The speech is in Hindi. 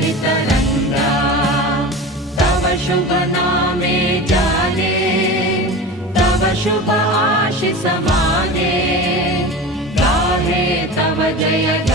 तरंगा तव शुभ नामे जाने तव शुभ आशीष माने गाहे तव जय